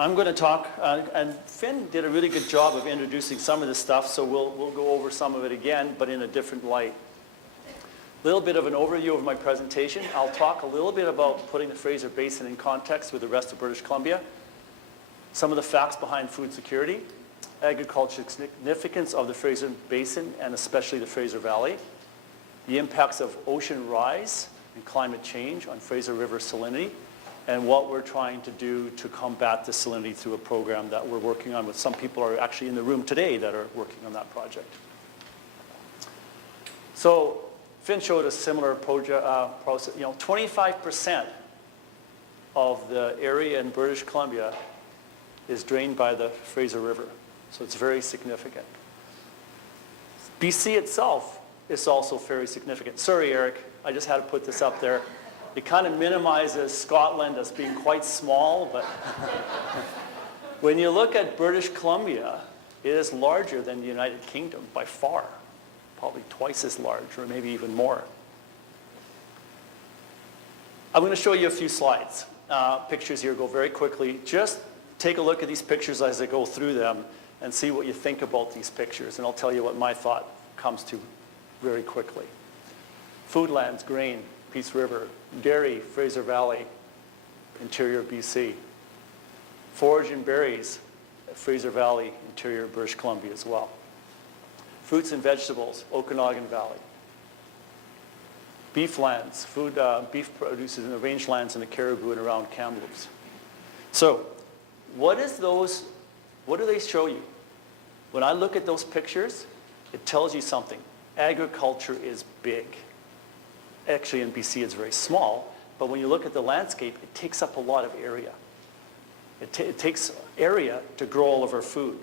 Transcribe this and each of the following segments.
I'm going to talk, and Finn did a really good job of introducing some of this stuff, so we'll go over some of it again, but in a different light. A little bit of an overview of my presentation. I'll talk a little bit about putting the Fraser Basin in context with the rest of British Columbia, some of the facts behind food security, agricultural significance of the Fraser Basin, and especially the Fraser Valley, the impacts of ocean rise and climate change on Fraser River salinity, and what we're trying to do to combat the salinity through a program that we're working on with some people are actually in the room today that are working on that project. So Finn showed a similar process. 25% of the area in British Columbia is drained by the Fraser River. So it's very significant. BC itself is also very significant. Sorry, Eric, I just had to put this up there. It kind of minimizes Scotland as being quite small, but when you look at British Columbia, it is larger than the United Kingdom by far, probably twice as large or maybe even more. I'm going to show you a few slides. Pictures here go very quickly. Just take a look at these pictures as I go through them and see what you think about these pictures, and I'll tell you what my thought comes to very quickly. Foodlands, grain, Peace River, dairy, Fraser Valley, interior BC. Forage and berries, Fraser Valley, interior British Columbia as well. Fruits and vegetables, Okanagan Valley. Beef lands, beef produces in the rangelands and the Cariboo and around Kamloops. So, what do they show you? When I look at those pictures, it tells you something. Agriculture is big. Actually, in BC, it's very small, but when you look at the landscape, it takes up a lot of area. It takes area to grow all of our food.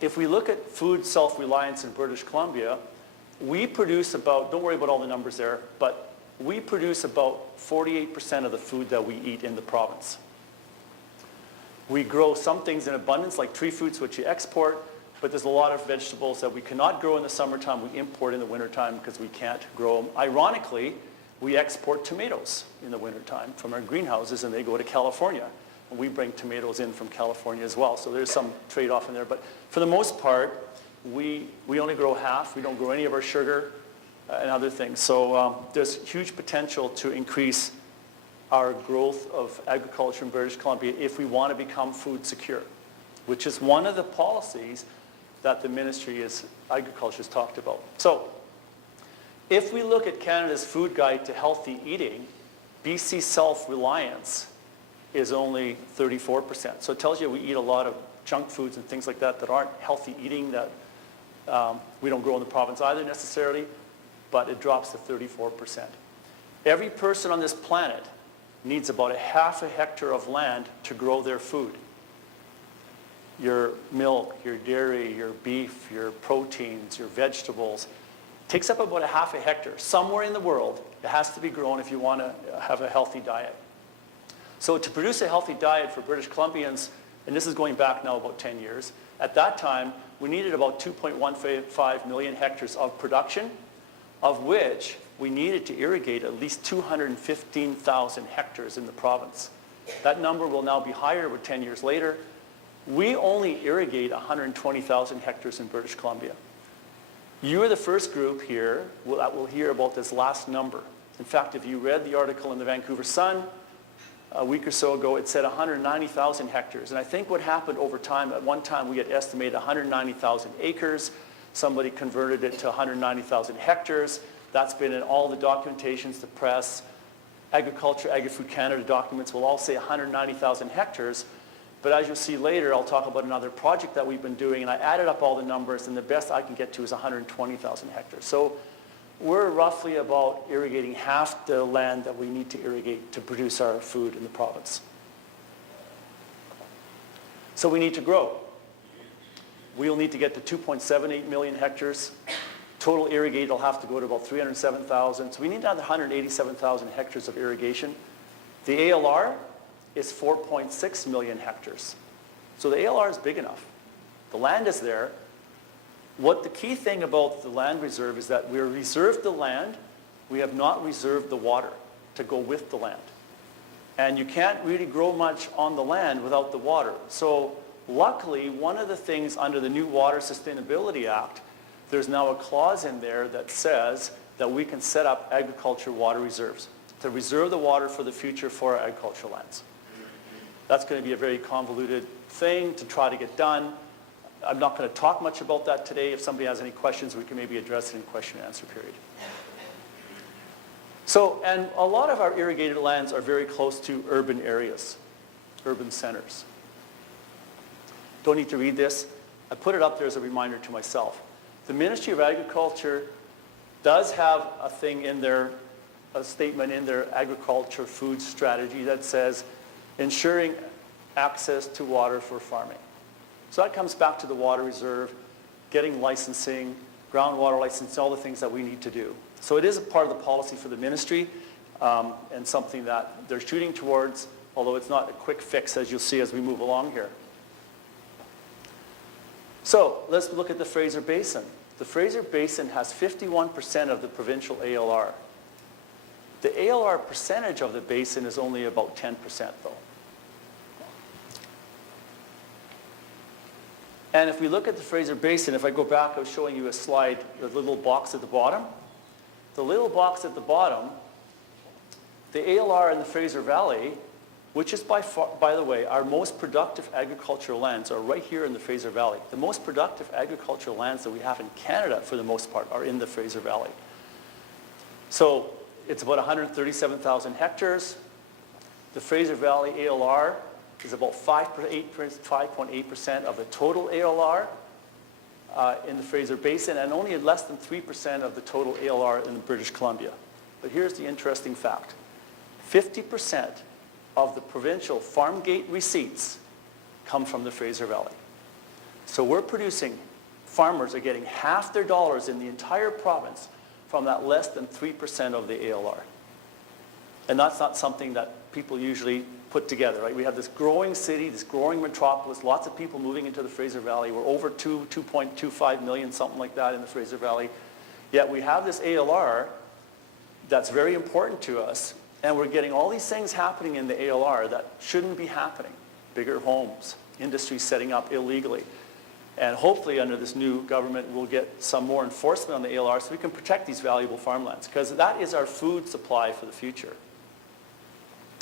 If we look at food self-reliance in British Columbia, we produce about, don't worry about all the numbers there, but we produce about 48% of the food that we eat in the province. We grow some things in abundance, like tree fruits, which you export, but there's a lot of vegetables that we cannot grow in the summertime. We import in the wintertime because we can't grow them. Ironically, we export tomatoes in the wintertime from our greenhouses, and they go to California. And we bring tomatoes in from California as well. So there's some trade-off in there. But for the most part, we only grow half. We don't grow any of our sugar and other things. So there's huge potential to increase our growth of agriculture in British Columbia if we want to become food secure, which is one of the policies that the Ministry of Agriculture has talked about. So, if we look at Canada's Food Guide to Healthy Eating, BC self-reliance is only 34%. So it tells you we eat a lot of junk foods and things like that that aren't healthy eating, that we don't grow in the province either necessarily, but it drops to 34%. Every person on this planet needs about a half a hectare of land to grow their food. Your milk, your dairy, your beef, your proteins, your vegetables, takes up about a half a hectare. Somewhere in the world, it has to be grown if you want to have a healthy diet. So to produce a healthy diet for British Columbians, and this is going back now about 10 years, at that time, we needed about 2.15 million hectares of production, of which we needed to irrigate at least 215,000 hectares in the province. That number will now be higher with 10 years later. We only irrigate 120,000 hectares in British Columbia. You are the first group here that will hear about this last number. In fact, if you read the article in the Vancouver Sun a week or so ago, it said 190,000 hectares. And I think what happened over time, at one time we had estimated 190,000 acres. Somebody converted it to 190,000 hectares. That's been in all the documentations, the press, Agriculture, Agri-Food Canada documents will all say 190,000 hectares. But as you'll see later, I'll talk about another project that we've been doing, and I added up all the numbers, and the best I can get to is 120,000 hectares. So we're roughly about irrigating half the land that we need to irrigate to produce our food in the province. So we need to grow. We'll need to get to 2.78 million hectares. Total irrigated will have to go to about 307,000. So we need another 187,000 hectares of irrigation. The ALR is 4.6 million hectares. So the ALR is big enough. The land is there. What the key thing about the land reserve is that we've reserved the land, we have not reserved the water to go with the land. And you can't really grow much on the land without the water. So luckily, one of the things under the new Water Sustainability Act, there's now a clause in there that says that we can set up agriculture water reserves to reserve the water for the future for our agricultural lands. That's going to be a very convoluted thing to try to get done. I'm not going to talk much about that today. If somebody has any questions, we can maybe address it in question and answer period. So, and a lot of our irrigated lands are very close to urban areas, urban centers. Don't need to read this. I put it up there as a reminder to myself. The Ministry of Agriculture does have a thing in their, a statement in their agriculture food strategy that says ensuring access to water for farming. So that comes back to the water reserve, getting licensing, groundwater licensing, all the things that we need to do. So it is a part of the policy for the ministry and something that they're shooting towards, although it's not a quick fix, as you'll see as we move along here. So let's look at the Fraser Basin. The Fraser Basin has 51% of the provincial ALR. The ALR percentage of the basin is only about 10% though. And if we look at the Fraser Basin, if I go back, I was showing you a slide, the little box at the bottom. The little box at the bottom, the ALR in the Fraser Valley, which is by the way, our most productive agricultural lands are right here in the Fraser Valley. The most productive agricultural lands that we have in Canada, for the most part, are in the Fraser Valley. So it's about 137,000 hectares. The Fraser Valley ALR is about 5.8% of the total ALR in the Fraser Basin, and only less than 3% of the total ALR in British Columbia. But here's the interesting fact. 50% of the provincial farm gate receipts come from the Fraser Valley. So we're producing, farmers are getting half their dollars in the entire province from that less than 3% of the ALR. And that's not something that people usually put together, right? We have this growing city, this growing metropolis, lots of people moving into the Fraser Valley. We're over 2.25 million, something like that in the Fraser Valley. Yet we have this ALR that's very important to us, and we're getting all these things happening in the ALR that shouldn't be happening. Bigger homes, industry setting up illegally. And hopefully under this new government, we'll get some more enforcement on the ALR so we can protect these valuable farmlands, because that is our food supply for the future.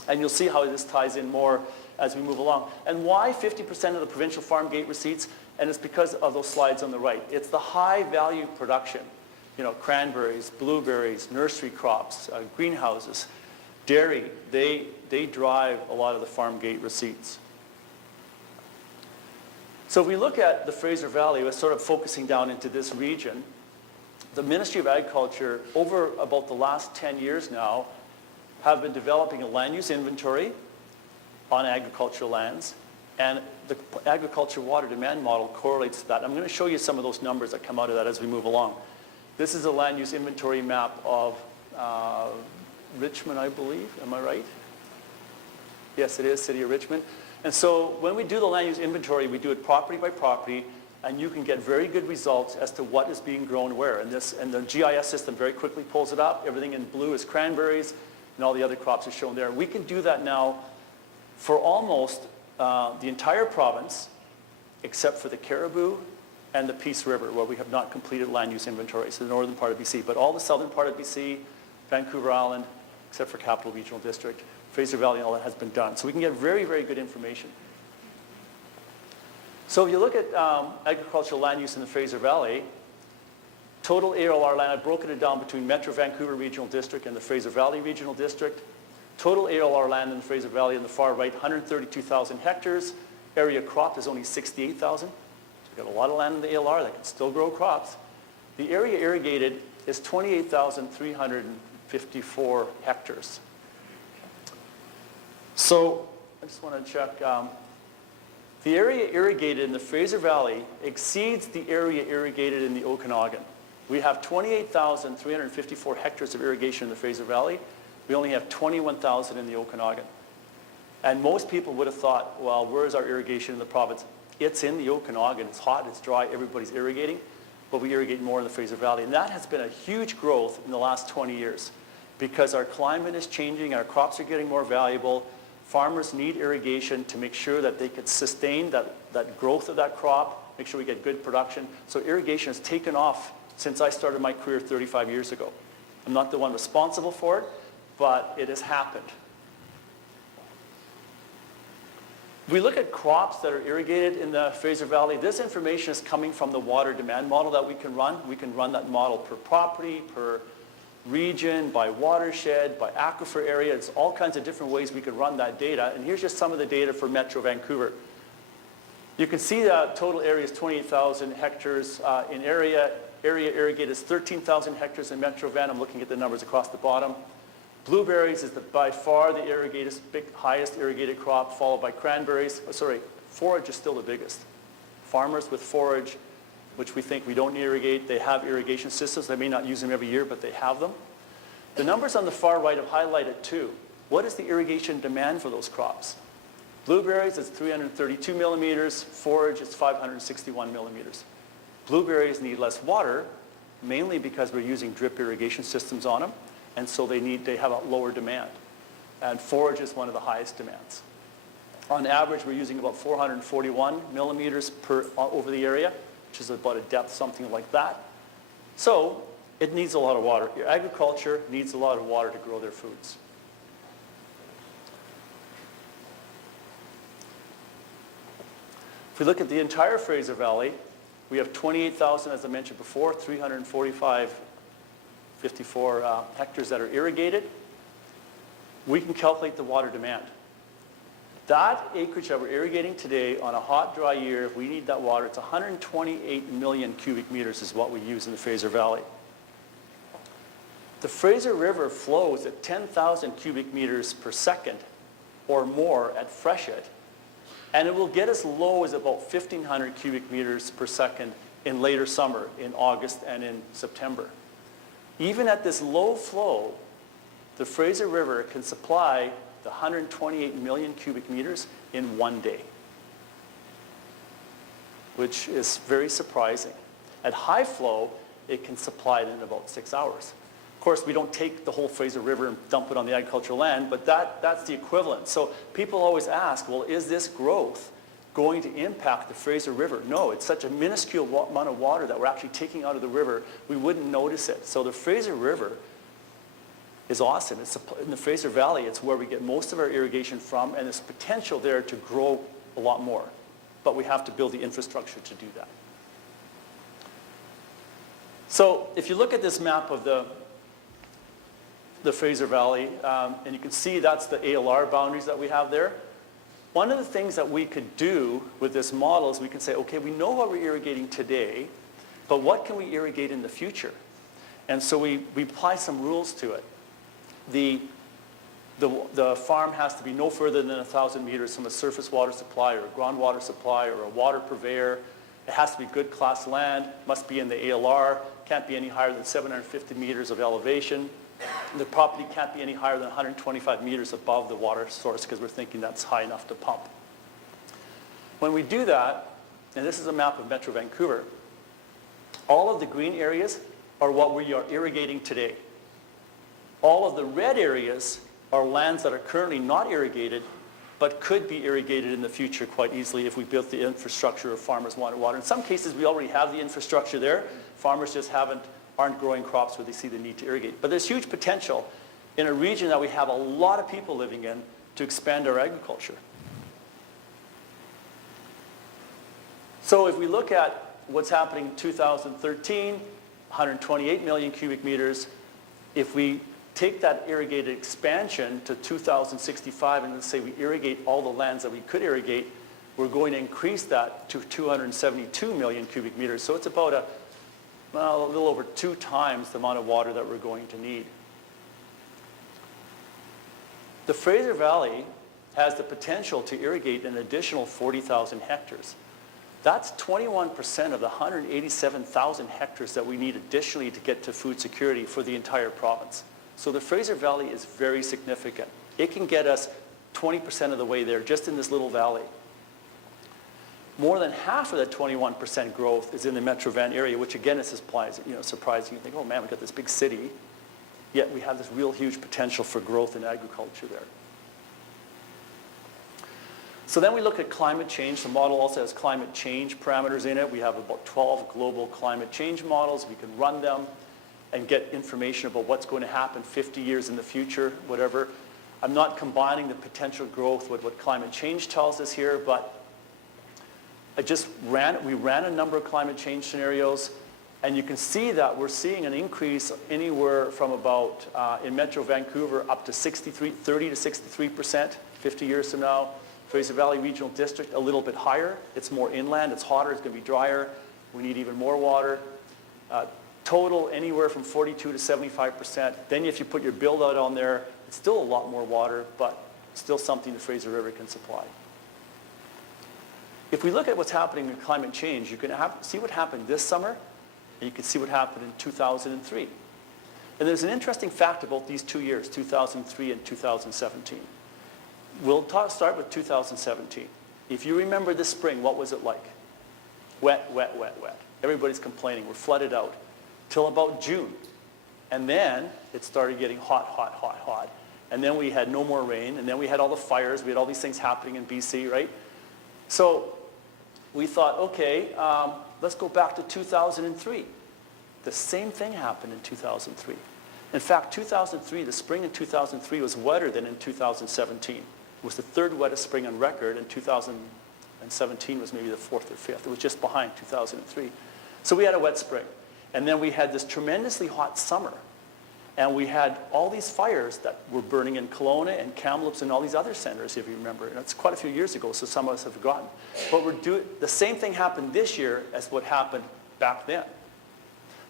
And you'll see how this ties in more as we move along. And why 50% of the provincial farm gate receipts? And it's because of those slides on the right. It's the high value production. You know, cranberries, blueberries, nursery crops, greenhouses, dairy. They drive a lot of the farm gate receipts. So if we look at the Fraser Valley, we're sort of focusing down into this region. The Ministry of Agriculture, over about the last 10 years now, have been developing a land use inventory on agricultural lands, and the agriculture water demand model correlates to that. I'm going to show you some of those numbers that come out of that as we move along. This is a land use inventory map of Richmond, I believe. Am I right? Yes, it is, City of Richmond. And so when we do the land use inventory, we do it property by property, and you can get very good results as to what is being grown where. And the GIS system very quickly pulls it up. Everything in blue is cranberries, and all the other crops are shown there. We can do that now for almost the entire province, except for the Caribou and the Peace River, where we have not completed land use inventory, so the northern part of BC. But all the southern part of BC, Vancouver Island, except for Capital Regional District, Fraser Valley, and all that has been done. So we can get very, very good information. So if you look at agricultural land use in the Fraser Valley, total ALR land, I've broken it down between Metro Vancouver Regional District and the Fraser Valley Regional District. Total ALR land in the Fraser Valley on the far right, 132,000 hectares. Area cropped is only 68,000. So we've got a lot of land in the ALR that can still grow crops. The area irrigated is 28,354 hectares. So I just want to check. The area irrigated in the Fraser Valley exceeds the area irrigated in the Okanagan. We have 28,354 hectares of irrigation in the Fraser Valley. We only have 21,000 in the Okanagan. And most people would have thought, well, where is our irrigation in the province? It's in the Okanagan. It's hot, it's dry, everybody's irrigating. But we irrigate more in the Fraser Valley. And that has been a huge growth in the last 20 years because our climate is changing, our crops are getting more valuable. Farmers need irrigation to make sure that they could sustain that growth of that crop, make sure we get good production. So irrigation has taken off since I started my career 35 years ago. I'm not the one responsible for it, but it has happened. If we look at crops that are irrigated in the Fraser Valley, this information is coming from the water demand model that we can run. We can run that model per property, per region, by watershed, by aquifer area. There's all kinds of different ways we could run that data. And here's just some of the data for Metro Vancouver. You can see that total area is 28,000 hectares in area. Area irrigated is 13,000 hectares in Metro Van. I'm looking at the numbers across the bottom. Blueberries is by far the highest irrigated crop, followed by cranberries. Forage is still the biggest. Farmers with forage, which we think we don't need to irrigate, they have irrigation systems. They may not use them every year, but they have them. The numbers on the far right have highlighted too. What is the irrigation demand for those crops? Blueberries is 332 millimeters. Forage is 561 millimeters. Blueberries need less water, mainly because we're using drip irrigation systems on them, and so they have a lower demand. And forage is one of the highest demands. On average, we're using about 441 millimeters over the area, which is about a depth, something like that. So it needs a lot of water. Your agriculture needs a lot of water to grow their foods. If we look at the entire Fraser Valley, we have 28,000, as I mentioned before, 54 hectares that are irrigated. We can calculate the water demand. That acreage that we're irrigating today on a hot, dry year, if we need that water, it's 128 million cubic meters is what we use in the Fraser Valley. The Fraser River flows at 10,000 cubic meters per second or more at freshet, and it will get as low as about 1,500 cubic meters per second in later summer, in August and in September. Even at this low flow, the Fraser River can supply the 128 million cubic meters in one day, which is very surprising. At high flow, it can supply it in about 6 hours. Of course, we don't take the whole Fraser River and dump it on the agricultural land, but that's the equivalent. So people always ask, well, is this growth going to impact the Fraser River? No, it's such a minuscule amount of water that we're actually taking out of the river, we wouldn't notice it. So the Fraser River is awesome. In the Fraser Valley, it's where we get most of our irrigation from, and there's potential there to grow a lot more. But we have to build the infrastructure to do that. So if you look at this map of the Fraser Valley, and you can see that's the ALR boundaries that we have there. One of the things that we could do with this model is we can say, okay, we know what we're irrigating today, but what can we irrigate in the future? And so we apply some rules to it. The farm has to be no further than 1,000 meters from a surface water supply or a groundwater supply or a water purveyor. It has to be good class land, must be in the ALR, can't be any higher than 750 meters of elevation. The property can't be any higher than 125 meters above the water source because we're thinking that's high enough to pump. When we do that, and this is a map of Metro Vancouver, all of the green areas are what we are irrigating today. All of the red areas are lands that are currently not irrigated, but could be irrigated in the future quite easily if we built the infrastructure or farmers wanted water. In some cases, we already have the infrastructure there. Farmers just aren't growing crops where they see the need to irrigate. But there's huge potential in a region that we have a lot of people living in to expand our agriculture. So if we look at what's happening in 2013, 128 million cubic meters, if we take that irrigated expansion to 2065 and let's say we irrigate all the lands that we could irrigate, we're going to increase that to 272 million cubic meters. So it's about a little over 2 times the amount of water that we're going to need. The Fraser Valley has the potential to irrigate an additional 40,000 hectares. That's 21% of the 187,000 hectares that we need additionally to get to food security for the entire province. So the Fraser Valley is very significant. It can get us 20% of the way there just in this little valley. More than half of that 21% growth is in the Metro Van area, which again is surprising. You think, oh man, we've got this big city, yet we have this real huge potential for growth in agriculture there. So then we look at climate change. The model also has climate change parameters in it. We have about 12 global climate change models. We can run them and get information about what's going to happen 50 years in the future, whatever. I'm not combining the potential growth with what climate change tells us here, but we ran a number of climate change scenarios, and you can see that we're seeing an increase anywhere from about, in Metro Vancouver, up to 30 to 63%, 50 years from now. Fraser Valley Regional District, a little bit higher. It's more inland, it's hotter, it's going to be drier. We need even more water. Total, anywhere from 42 to 75%. Then if you put your build out on there, it's still a lot more water, but still something the Fraser River can supply. If we look at what's happening in climate change, you can see what happened this summer, and you can see what happened in 2003. And there's an interesting fact about these 2 years, 2003 and 2017. We'll start with 2017. If you remember this spring, what was it like? Wet, wet, wet, wet. Everybody's complaining. We're flooded out till about June. And then it started getting hot, hot, hot, hot. And then we had no more rain. And then we had all the fires. We had all these things happening in BC, right? So we thought, okay, let's go back to 2003. The same thing happened in 2003. In fact, 2003, the spring in 2003 was wetter than in 2017. It was the third wettest spring on record, and 2017 was maybe the fourth or fifth. It was just behind 2003. So we had a wet spring. And then we had this tremendously hot summer. And we had all these fires that were burning in Kelowna and Kamloops and all these other centers, if you remember. And it's quite a few years ago, so some of us have forgotten. But the same thing happened this year as what happened back then.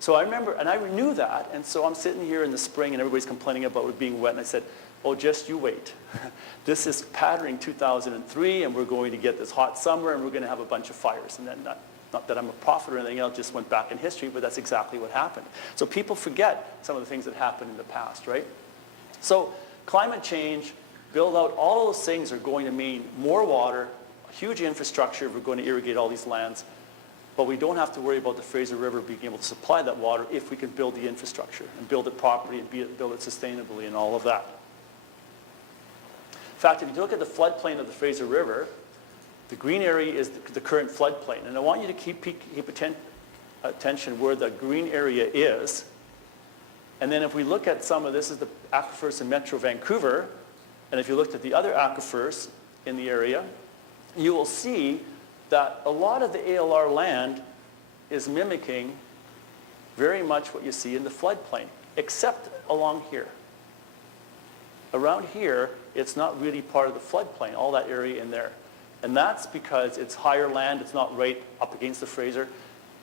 So I remember, and I knew that, and so I'm sitting here in the spring and everybody's complaining about it being wet, and I said, oh, just you wait. This is patterning 2003, and we're going to get this hot summer, and we're going to have a bunch of fires. And then, not that I'm a prophet or anything else, just went back in history, but that's exactly what happened. So people forget some of the things that happened in the past, right? So climate change, build out, all those things are going to mean more water, huge infrastructure if we're going to irrigate all these lands, but we don't have to worry about the Fraser River being able to supply that water if we can build the infrastructure and build it properly and build it sustainably and all of that. In fact, if you look at the floodplain of the Fraser River, the green area is the current floodplain. And I want you to keep attention where the green area is. And then if we look at some of this, is the aquifers in Metro Vancouver. And if you looked at the other aquifers in the area, you will see that a lot of the ALR land is mimicking very much what you see in the floodplain, except along here. Around here, it's not really part of the floodplain, all that area in there. And that's because it's higher land, it's not right up against the Fraser,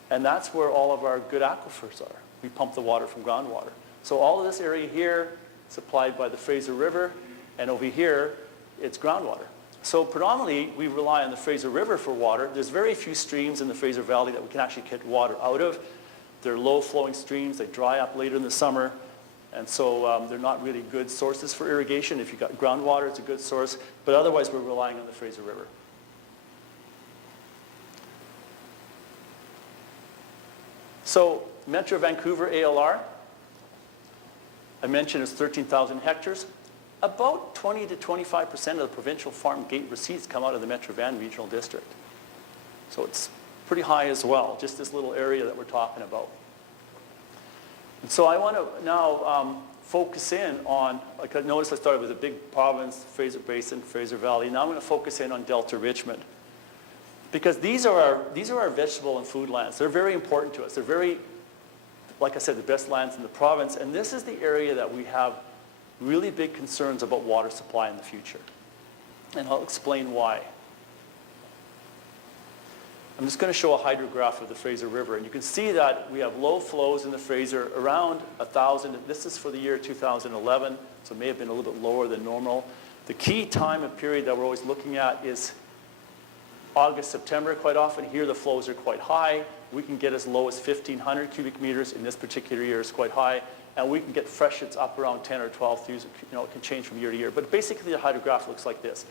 and that's where all of our good aquifers are. We pump the water from groundwater. So all of this area here, supplied by the Fraser River, and over here, it's groundwater. So predominantly, we rely on the Fraser River for water. There's very few streams in the Fraser Valley that we can actually get water out of. They're low-flowing streams, they dry up later in the summer, and so they're not really good sources for irrigation. If you've got groundwater, it's a good source, but otherwise we're relying on the Fraser River. So Metro Vancouver ALR, I mentioned it's 13,000 hectares. About 20 to 25% of the provincial farm gate receipts come out of the Metro Van Regional District. So it's pretty high as well, just this little area that we're talking about. And so I want to now focus in on, like I noticed I started with a big province, Fraser Basin, Fraser Valley. Now I'm going to focus in on Delta Richmond. Because these are our vegetable and food lands. They're very important to us. They're very, like I said, the best lands in the province. And this is the area that we have really big concerns about water supply in the future. And I'll explain why. I'm just going to show a hydrograph of the Fraser River. And you can see that we have low flows in the Fraser, around 1,000. This is for the year 2011, so it may have been a little bit lower than normal. The key time and period that we're always looking at is August, September. Quite often here the flows are quite high. We can get as low as 1,500 cubic meters. In this particular year is quite high. And we can get freshets up around 10 or 12. You know, it can change from year to year. But basically the hydrograph looks like this.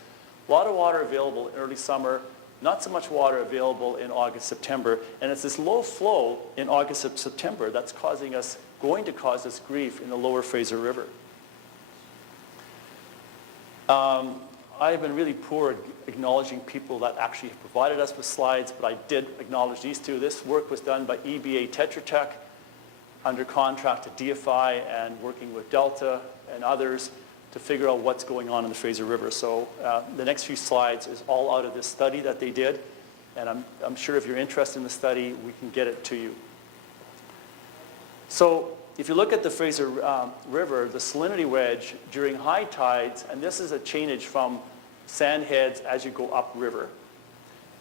A lot of water available in early summer, not so much water available in August, September. And it's this low flow in August and September that's going to cause us grief in the lower Fraser River. I've been really poor at acknowledging people that actually have provided us with slides, but I did acknowledge these two. This work was done by EBA Tetra Tech under contract to DFI and working with Delta and others to figure out what's going on in the Fraser River. So the next few slides is all out of this study that they did, and I'm sure if you're interested in the study, we can get it to you. So if you look at the Fraser River, the salinity wedge during high tides, and this is a change from sand heads as you go upriver.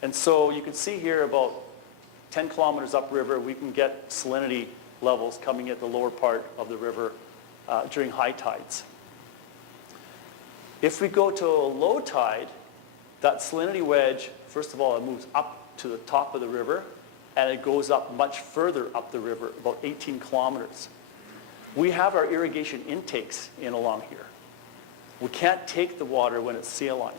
And so you can see here about 10 kilometers upriver, we can get salinity levels coming at the lower part of the river during high tides. If we go to a low tide, that salinity wedge, first of all, it moves up to the top of the river, and it goes up much further up the river, about 18 kilometers. We have our irrigation intakes in along here. We can't take the water when it's saline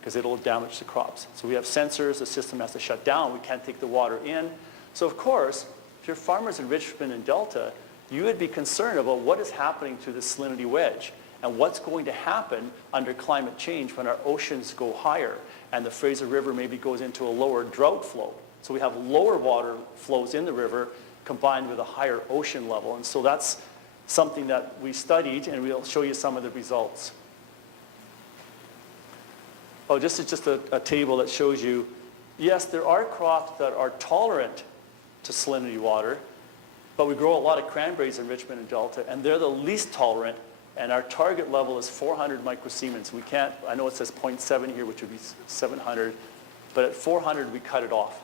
because it'll damage the crops. So we have sensors, the system has to shut down, we can't take the water in. So of course, if you're farmers in Richmond and Delta, you would be concerned about what is happening to the salinity wedge and what's going to happen under climate change when our oceans go higher and the Fraser River maybe goes into a lower drought flow. So we have lower water flows in the river combined with a higher ocean level. And so that's something that we studied, and we'll show you some of the results. Oh, this is just a table that shows you, yes, there are crops that are tolerant to salinity water, but we grow a lot of cranberries in Richmond and Delta, and they're the least tolerant, and our target level is 400 microsiemens. We can't, I know it says 0.7 here, which would be 700, but at 400 we cut it off.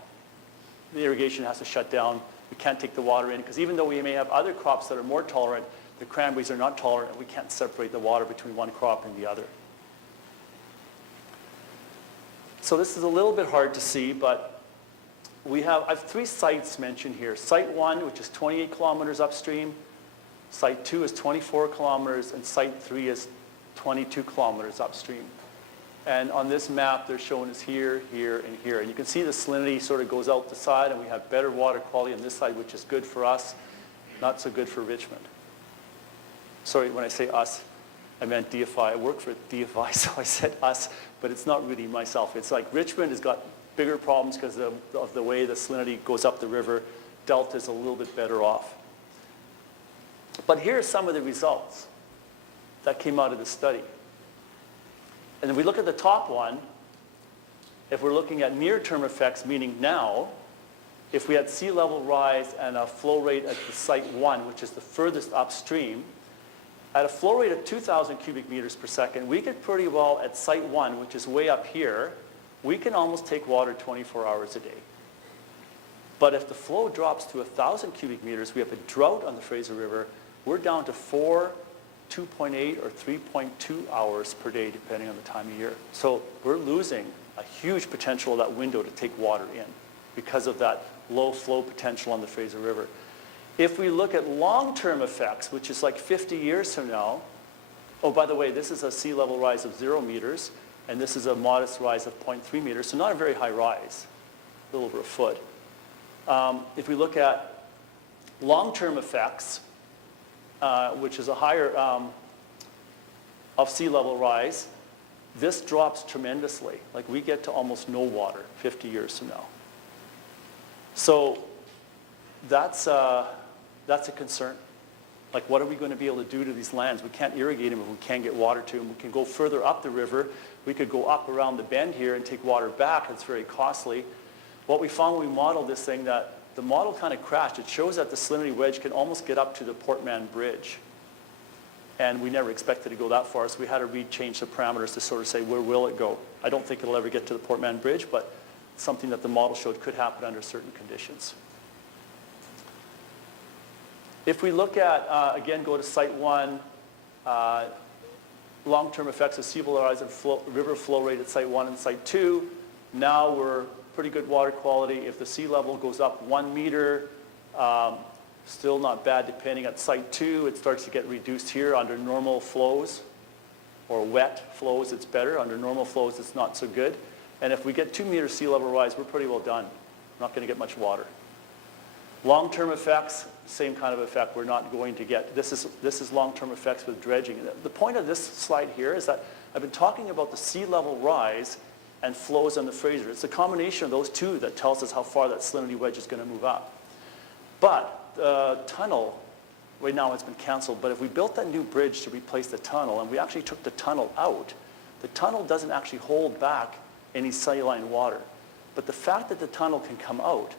The irrigation has to shut down. We can't take the water in, because even though we may have other crops that are more tolerant, the cranberries are not tolerant, and we can't separate the water between one crop and the other. So this is a little bit hard to see, but I have 3 sites mentioned here. Site 1, which is 28 kilometers upstream. Site 2 is 24 kilometers, and Site 3 is 22 kilometers upstream. And on this map, they're shown as here, here, and here. And you can see the salinity sort of goes out the side, and we have better water quality on this side, which is good for us, not so good for Richmond. Sorry, when I say us, I meant DFI. I work for DFI, so I said us, but it's not really myself. It's like Richmond has got bigger problems because of the way the salinity goes up the river. Delta's a little bit better off. But here are some of the results that came out of the study. And if we look at the top one, if we're looking at near-term effects, meaning now, if we had sea level rise and a flow rate at the site 1, which is the furthest upstream, at a flow rate of 2,000 cubic meters per second, we could pretty well, at site 1, which is way up here, we can almost take water 24 hours a day. But if the flow drops to 1,000 cubic meters, we have a drought on the Fraser River, we're down to 4, 2.8 or 3.2 hours per day, depending on the time of year. So we're losing a huge potential of that window to take water in because of that low flow potential on the Fraser River. If we look at long-term effects, which is like 50 years from now, oh, by the way, this is a sea level rise of 0 meters, and this is a modest rise of 0.3 meters, so not a very high rise, a little over a foot. If we look at long-term effects, which is a higher of sea level rise, this drops tremendously. Like we get to almost no water 50 years from now. So that's a concern. Like what are we going to be able to do to these lands? We can't irrigate them if we can't get water to them. We can go further up the river. We could go up around the bend here and take water back. It's very costly. What we found when we modeled this thing, that the model kind of crashed. It shows that the salinity wedge can almost get up to the Portman Bridge. And we never expected to go that far, so we had to change the parameters to sort of say, where will it go? I don't think it'll ever get to the Portman Bridge, but something that the model showed could happen under certain conditions. If we look at, again, go to Site 1, long-term effects of sea level rise and river flow rate at Site 1 and Site 2, now we're pretty good water quality. If the sea level goes up 1 meter, still not bad depending. At Site 2, it starts to get reduced here under normal flows, or wet flows, it's better. Under normal flows, it's not so good. And if we get 2 meters sea level rise, we're pretty well done. We're not going to get much water. Long-term effects, same kind of effect. We're not going to get, this is long-term effects with dredging. The point of this slide here is that I've been talking about the sea level rise and flows on the Fraser. It's a combination of those two that tells us how far that salinity wedge is going to move up. But the tunnel, right now it's been canceled, but if we built that new bridge to replace the tunnel and we actually took the tunnel out, the tunnel doesn't actually hold back any saline water. But the fact that the tunnel can come out,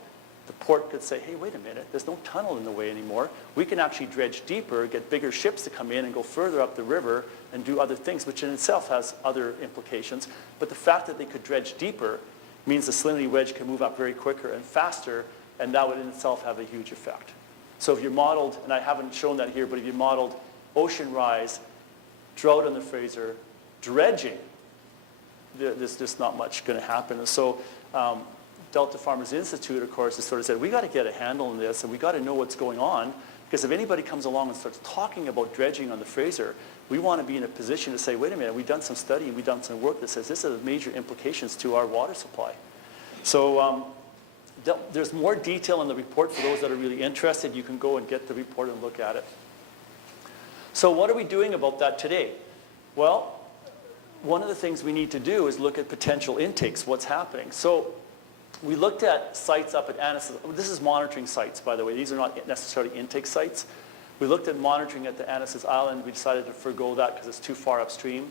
the port could say, hey, wait a minute, there's no tunnel in the way anymore. We can actually dredge deeper, get bigger ships to come in and go further up the river and do other things, which in itself has other implications. But the fact that they could dredge deeper means the salinity wedge can move up very quicker and faster, and that would in itself have a huge effect. So if you modeled, and I haven't shown that here, but if you modeled ocean rise, drought on the Fraser, dredging, there's just not much going to happen. And so Delta Farmers Institute, of course, has sort of said, we got to get a handle on this, and we got to know what's going on, because if anybody comes along and starts talking about dredging on the Fraser, we want to be in a position to say, wait a minute, we've done some study, and we've done some work that says this has major implications to our water supply. So there's more detail in the report for those that are really interested. You can go and get the report and look at it. So what are we doing about that today? Well, one of the things we need to do is look at potential intakes, what's happening. So we looked at sites up at Annis's. This is monitoring sites, by the way. These are not necessarily intake sites. We looked at monitoring at the Annis's Island. We decided to forgo that because it's too far upstream.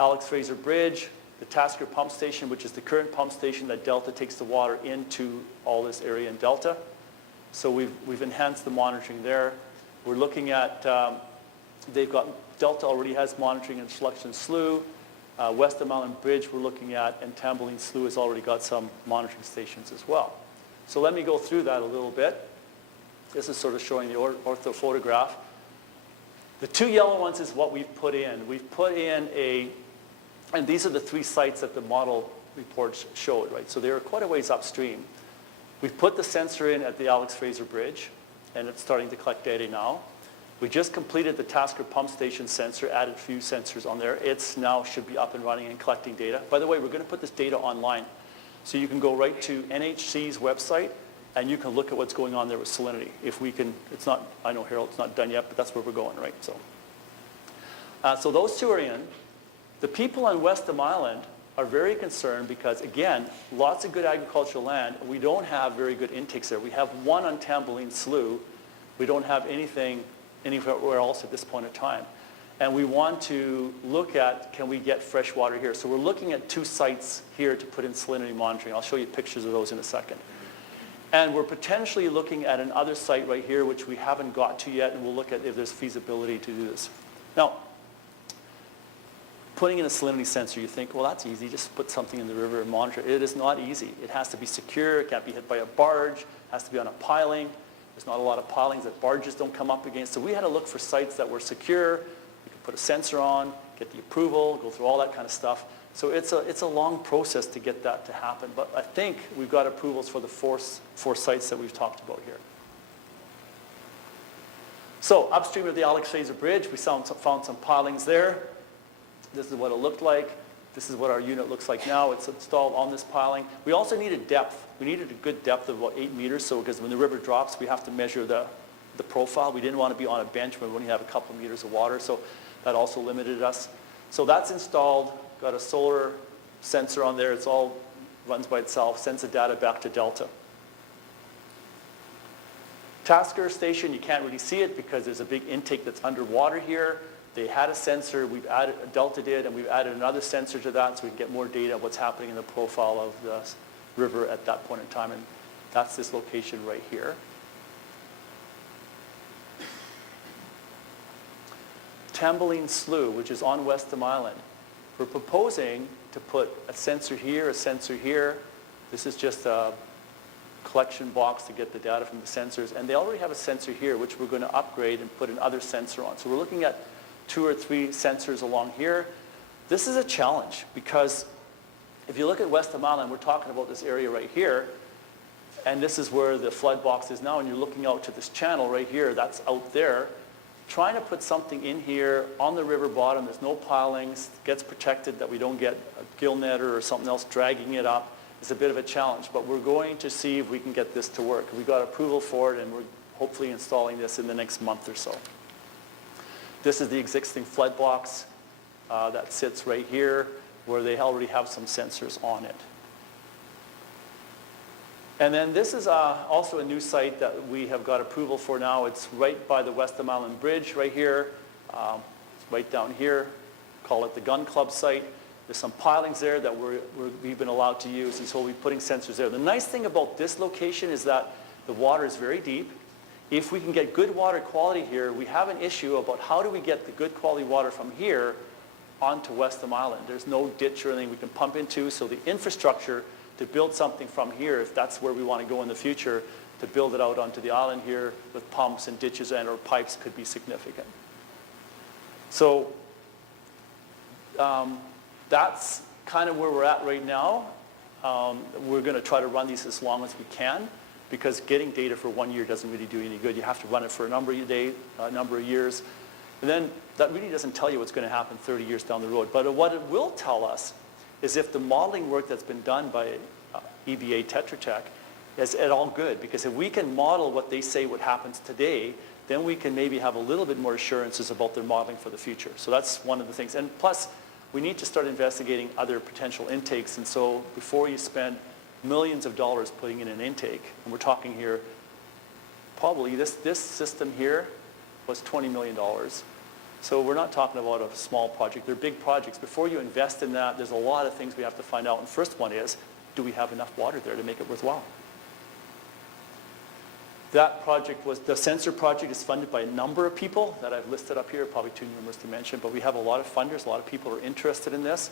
Alex Fraser Bridge, the Tasker Pump Station, which is the current pump station that Delta takes the water into all this area in Delta. So we've enhanced the monitoring there. We're looking at, Delta already has monitoring in Selection Slough. West of Island Bridge we're looking at, and Tamboline Slough has already got some monitoring stations as well. So let me go through that a little bit. This is sort of showing the ortho photograph. The two yellow ones is what we've put in. We've put in and these are the three sites that the model reports showed, right? So they were quite a ways upstream. We've put the sensor in at the Alex Fraser Bridge, and it's starting to collect data now. We just completed the Tasker Pump Station sensor, added a few sensors on there. It's now should be up and running and collecting data. By the way, we're going to put this data online. So you can go right to NHC's website, and you can look at what's going on there with salinity. If we can, it's not, I know, Harold, it's not done yet, but that's where we're going, right? So those two are in. The people on West of Island are very concerned because, again, lots of good agricultural land. We don't have very good intakes there. We have one on Tamboline Slough. We don't have anything anywhere else at this point in time. And we want to look at, can we get fresh water here? So we're looking at two sites here to put in salinity monitoring. I'll show you pictures of those in a second. And we're potentially looking at another site right here, which we haven't got to yet, and we'll look at if there's feasibility to do this. Now, putting in a salinity sensor, you think, well, that's easy. Just put something in the river and monitor it. It is not easy. It has to be secure. It can't be hit by a barge. It has to be on a piling. There's not a lot of pilings that barges don't come up against. So we had to look for sites that were secure. We could put a sensor on, get the approval, go through all that kind of stuff. So it's a long process to get that to happen. But I think we've got approvals for the four sites that we've talked about here. So upstream of the Alex Fraser Bridge, we found some pilings there. This is what it looked like. This is what our unit looks like now. It's installed on this piling. We also needed depth. We needed a good depth of about 8 meters, so because when the river drops, we have to measure the profile. We didn't want to be on a bench where we only have a couple meters of water, so that also limited us. So that's installed, got a solar sensor on there. It's all runs by itself, sends the data back to Delta. Tasker station, you can't really see it because there's a big intake that's underwater here. They had a sensor, we've added, Delta did, and we've added another sensor to that so we can get more data of what's happening in the profile of the river at that point in time, and that's this location right here. Tamboline Slough, which is on West of Island. We're proposing to put a sensor here, a sensor here. This is just a collection box to get the data from the sensors, and they already have a sensor here, which we're going to upgrade and put another sensor on. So we're looking at 2 or 3 sensors along here. This is a challenge because if you look at West of Island, we're talking about this area right here, and this is where the flood box is now, and you're looking out to this channel right here that's out there. Trying to put something in here on the river bottom, there's no pilings, gets protected that we don't get a gill netter or something else dragging it up, is a bit of a challenge, but we're going to see if we can get this to work. We got approval for it, and we're hopefully installing this in the next month or so. This is the existing flood box that sits right here. where they already have some sensors on it. And then this is also a new site that we have got approval for now. It's right by the Westham Island Bridge right here. It's right down here. Call it the Gun Club site. There's some pilings there that we've been allowed to use, and so we'll be putting sensors there. The nice thing about this location is that the water is very deep. If we can get good water quality here, we have an issue about how do we get the good quality water from here onto Westham Island. There's no ditch or anything we can pump into, so the infrastructure to build something from here, if that's where we want to go in the future, to build it out onto the island here with pumps and ditches and or pipes could be significant. So that's kind of where we're at right now. We're going to try to run these as long as we can, because getting data for 1 year doesn't really do any good. You have to run it for a number of years. And then that really doesn't tell you what's going to happen 30 years down the road. But what it will tell us is if the modeling work that's been done by EBA Tetra Tech is at all good. Because if we can model what they say what happens today, then we can maybe have a little bit more assurances about their modeling for the future. So that's one of the things. And plus, we need to start investigating other potential intakes. And so before you spend millions of dollars putting in an intake, and we're talking here, probably this system here was $20 million. So we're not talking about a small project. They're big projects. Before you invest in that, there's a lot of things we have to find out. And first one is, do we have enough water there to make it worthwhile? That project was, the sensor project is funded by a number of people that I've listed up here, probably too numerous to mention, but we have a lot of funders, a lot of people are interested in this.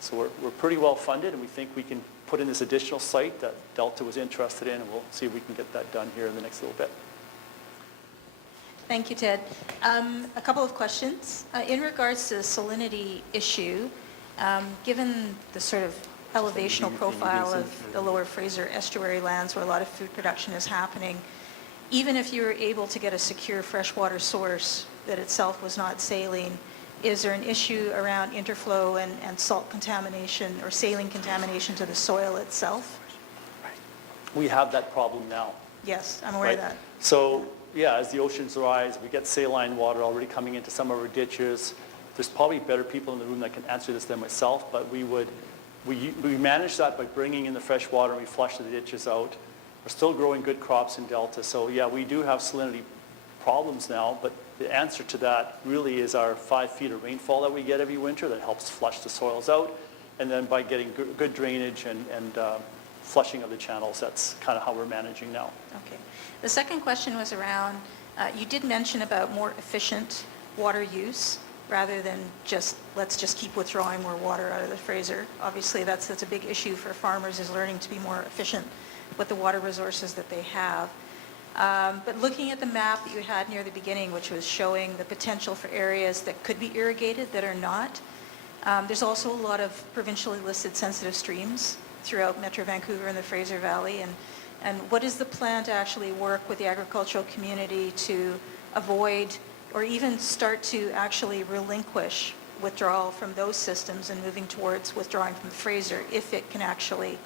So we're pretty well funded, and we think we can put in this additional site that Delta was interested in, and we'll see if we can get that done here in the next little bit. Thank you, Ted. A couple of questions. In regards to the salinity issue, given the sort of elevational profile of the lower Fraser estuary lands where a lot of food production is happening, even if you were able to get a secure freshwater source that itself was not saline, is there an issue around interflow and salt contamination or saline contamination to the soil itself? We have that problem now. Yes, I'm aware of that. So yeah, as the oceans rise, we get saline water already coming into some of our ditches. There's probably better people in the room that can answer this than myself, but we manage that by bringing in the fresh water, and we flush the ditches out. We're still growing good crops in Delta, so yeah, we do have salinity problems now, but the answer to that really is our 5 feet of rainfall that we get every winter that helps flush the soils out, and then by getting good drainage and flushing of the channels, that's kind of how we're managing now. Okay. The second question was around, you did mention about more efficient water use rather than just, let's just keep withdrawing more water out of the Fraser. Obviously, that's a big issue for farmers, is learning to be more efficient with the water resources that they have. But looking at the map that you had near the beginning, which was showing the potential for areas that could be irrigated that are not, there's also a lot of provincially listed sensitive streams throughout Metro Vancouver and the Fraser Valley. And what is the plan to actually work with the agricultural community to avoid or even start to actually relinquish withdrawal from those systems and moving towards withdrawing from the Fraser if it can actually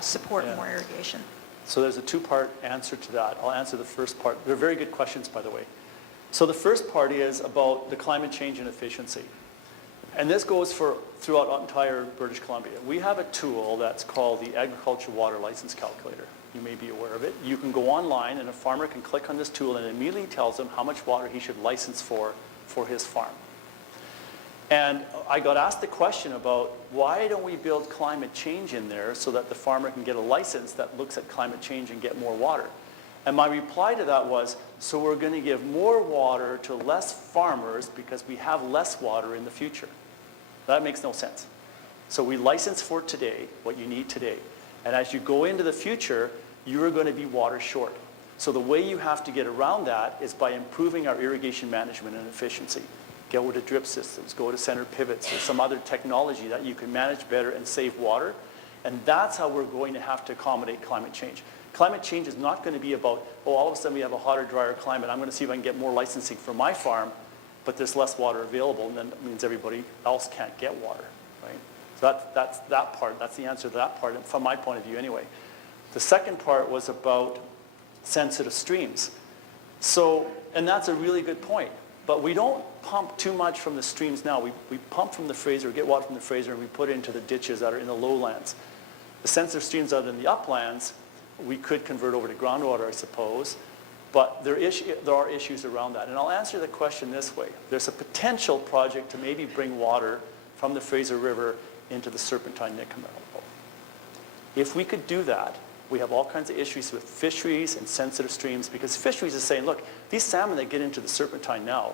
support more irrigation? So there's a two-part answer to that. I'll answer the first part. They're very good questions, by the way. So the first part is about the climate change and efficiency. And this goes throughout entire British Columbia. We have a tool that's called the Agriculture Water License Calculator. You may be aware of it. You can go online and a farmer can click on this tool and it immediately tells him how much water he should license for his farm. And I got asked the question about why don't we build climate change in there so that the farmer can get a license that looks at climate change and get more water. And my reply to that was, so we're going to give more water to less farmers because we have less water in the future. That makes no sense. So we license for today, what you need today. And as you go into the future, you are going to be water short. So the way you have to get around that is by improving our irrigation management and efficiency. Go to drip systems, go to center pivots, or some other technology that you can manage better and save water. And that's how we're going to have to accommodate climate change. Climate change is not going to be about, oh, all of a sudden we have a hotter, drier climate. I'm going to see if I can get more licensing for my farm, but there's less water available, and then that means everybody else can't get water, right? So that's that part. That's the answer to that part, from my point of view anyway. The second part was about sensitive streams. So, and that's a really good point. But we don't pump too much from the streams now. We pump from the Fraser, get water from the Fraser, and we put it into the ditches that are in the lowlands. The sensitive streams out in the uplands, we could convert over to groundwater, I suppose, but there are issues around that. And I'll answer the question this way. There's a potential project to maybe bring water from the Fraser River into the Serpentine Nickel. If we could do that, we have all kinds of issues with fisheries and sensitive streams, because fisheries is saying, look, these salmon that get into the Serpentine now,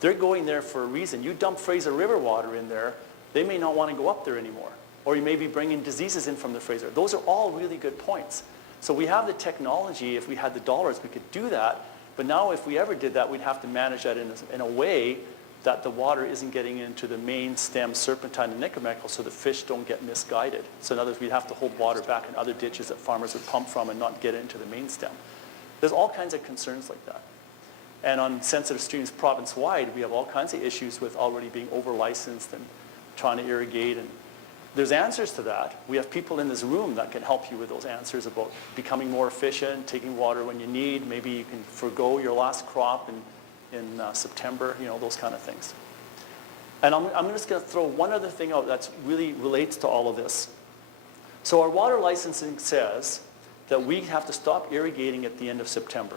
they're going there for a reason. You dump Fraser River water in there, they may not want to go up there anymore. Or you may be bringing diseases in from the Fraser. Those are all really good points. So we have the technology, if we had the dollars, we could do that. But now if we ever did that, we'd have to manage that in a way that the water isn't getting into the main stem Serpentine and Nickel, so the fish don't get misguided. So in other words, we'd have to hold water back in other ditches that farmers would pump from and not get it into the main stem. There's all kinds of concerns like that. And on sensitive streams province-wide, we have all kinds of issues with already being over-licensed and trying to irrigate. And there's answers to that. We have people in this room that can help you with those answers about becoming more efficient, taking water when you need. Maybe you can forgo your last crop in September, those kind of things. And I'm just going to throw one other thing out that really relates to all of this. So our water licensing says that we have to stop irrigating at the end of September.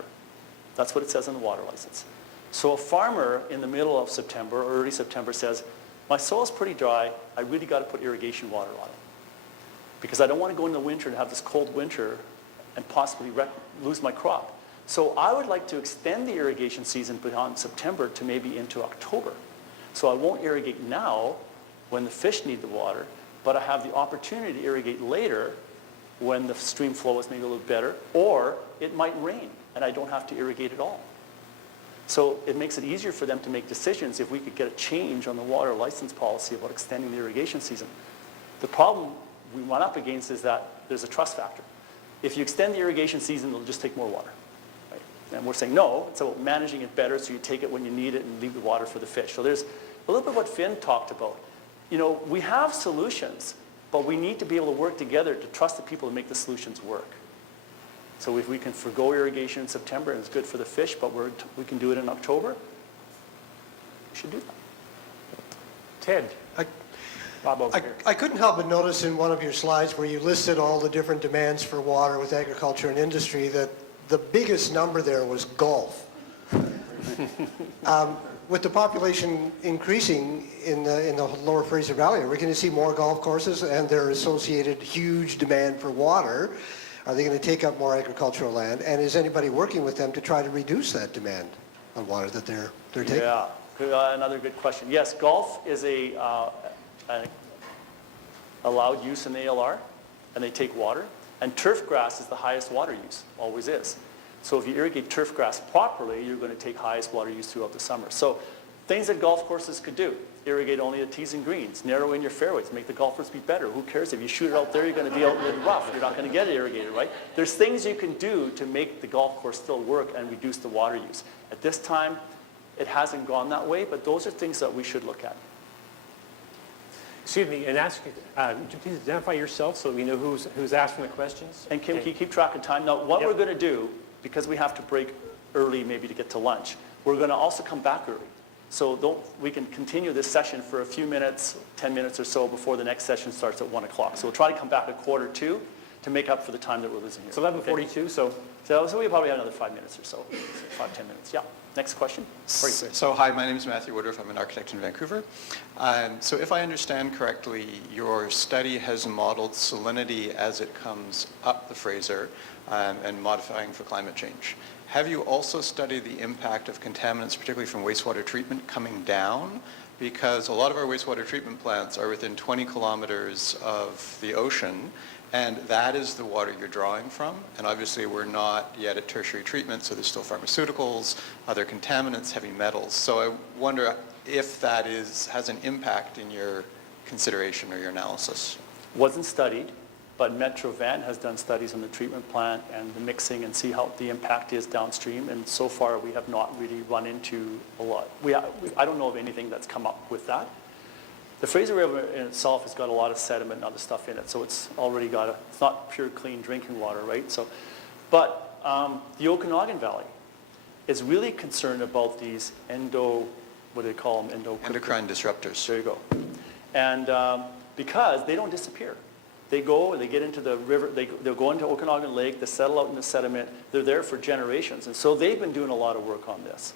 That's what it says in the water license. So a farmer in the middle of September or early September says, my soil's pretty dry, I really got to put irrigation water on it. Because I don't want to go in the winter and have this cold winter and possibly lose my crop. So I would like to extend the irrigation season beyond September to maybe into October. So I won't irrigate now when the fish need the water, but I have the opportunity to irrigate later when the stream flow is maybe a little better, or it might rain and I don't have to irrigate at all. So it makes it easier for them to make decisions if we could get a change on the water license policy about extending the irrigation season. The problem we run up against is that there's a trust factor. If you extend the irrigation season, it'll just take more water. And we're saying, no, it's about managing it better so you take it when you need it and leave the water for the fish. So there's a little bit what Finn talked about. We have solutions, but we need to be able to work together to trust the people to make the solutions work. So if we can forgo irrigation in September and it's good for the fish, but we can do it in October, we should do that. Ted. Bob over here. I couldn't help but notice in one of your slides where you listed all the different demands for water with agriculture and industry that the biggest number there was golf. With the population increasing in the lower Fraser Valley, are we going to see more golf courses and their associated huge demand for water? Are they going to take up more agricultural land? And is anybody working with them to try to reduce that demand on water that they're taking? Yeah, another good question. Yes, golf is a allowed use in the ALR, and they take water. And turf grass is the highest water use, always is. So if you irrigate turf grass properly, you're going to take highest water use throughout the summer. So things that golf courses could do: irrigate only the tees and greens, narrow in your fairways, make the golfers be better. Who cares? If you shoot it out there, you're going to be out in the rough. You're not going to get it irrigated, right? There's things you can do to make the golf course still work and reduce the water use. At this time, it hasn't gone that way, but those are things that we should look at. Excuse me, and would you please identify yourself so that we know who's asking the questions? And Kim, can you keep track of time? Now, what Yep. we're going to do, because we have to break early maybe to get to lunch, we're going to also come back early. So we can continue this session for a few minutes, 10 minutes or so before the next session starts at 1 o'clock. So we'll try to come back at 1:45 to make up for the time that we're losing here. It's 11:42, okay? so So we probably have another 5 minutes or so, 5-10 minutes. Yeah. Next question. So hi, my name is Matthew Woodruff. I'm an architect in Vancouver. So if I understand correctly, your study has modeled salinity as it comes up the Fraser and modifying for climate change. Have you also studied the impact of contaminants, particularly from wastewater treatment, coming down? Because a lot of our wastewater treatment plants are within 20 kilometers of the ocean, and that is the water you're drawing from. And obviously we're not yet at tertiary treatment, so there's still pharmaceuticals, other contaminants, heavy metals. So I wonder if that has an impact in your consideration or your analysis. Wasn't studied, but Metro Van has done studies on the treatment plant and the mixing and see how the impact is downstream. And so far we have not really run into a lot. I don't know of anything that's come up with that. The Fraser River in itself has got a lot of sediment and other stuff in it, so it's already got it's not pure clean drinking water, right? So, but the Okanagan Valley, is really concerned about these what do they call them? Endocrine disruptors. There you go. And because they don't disappear. They go, they get into the river, they'll go into Okanagan Lake, they settle out in the sediment, they're there for generations. And so they've been doing a lot of work on this.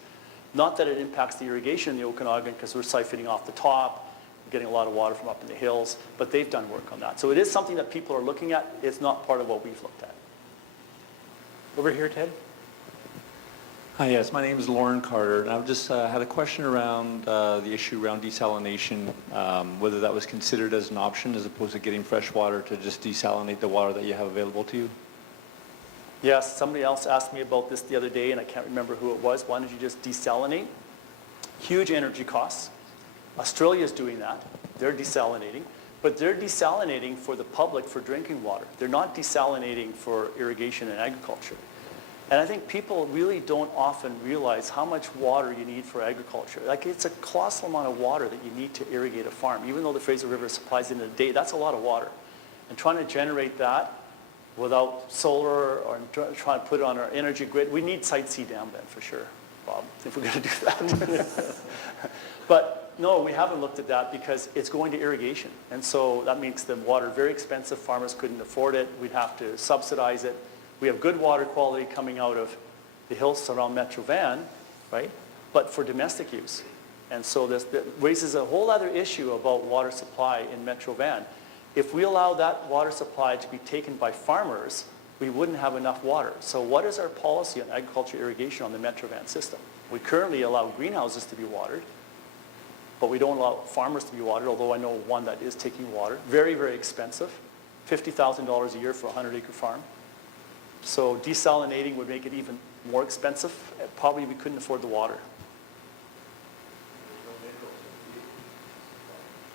Not that it impacts the irrigation in the Okanagan because we're siphoning off the top, getting a lot of water from up in the hills, but they've done work on that. So it is something that people are looking at. It's not part of what we've looked at. Over here, Ted. Hi, yes, my name is Lauren Carter, and I've just had a question around the issue around desalination, whether that was considered as an option as opposed to getting fresh water to just desalinate the water that you have available to you. Yes, somebody else asked me about this the other day, and I can't remember who it was. Why don't you just desalinate? Huge energy costs. Australia's doing that. They're desalinating, but they're desalinating for the public for drinking water. They're not desalinating for irrigation and agriculture. And I think people really don't often realize how much water you need for agriculture. Like, it's a colossal amount of water that you need to irrigate a farm. Even though the Fraser River supplies it in a day, that's a lot of water. And trying to generate that without solar or trying to put it on our energy grid, we need Site C dam then for sure, Bob, if we're going to do that. But no, we haven't looked at that because it's going to irrigation. And so that makes the water very expensive. Farmers couldn't afford it. We'd have to subsidize it. We have good water quality coming out of the hills around Metro Van, right? But for domestic use. And so that raises a whole other issue about water supply in Metro Van. If we allow that water supply to be taken by farmers, we wouldn't have enough water. So what is our policy on agriculture irrigation on the Metro Van system? We currently allow greenhouses to be watered, but we don't allow farmers to be watered, although I know one that is taking water. Very, very expensive. $50,000 a year for a 100-acre farm. So desalinating would make it even more expensive. Probably we couldn't afford the water.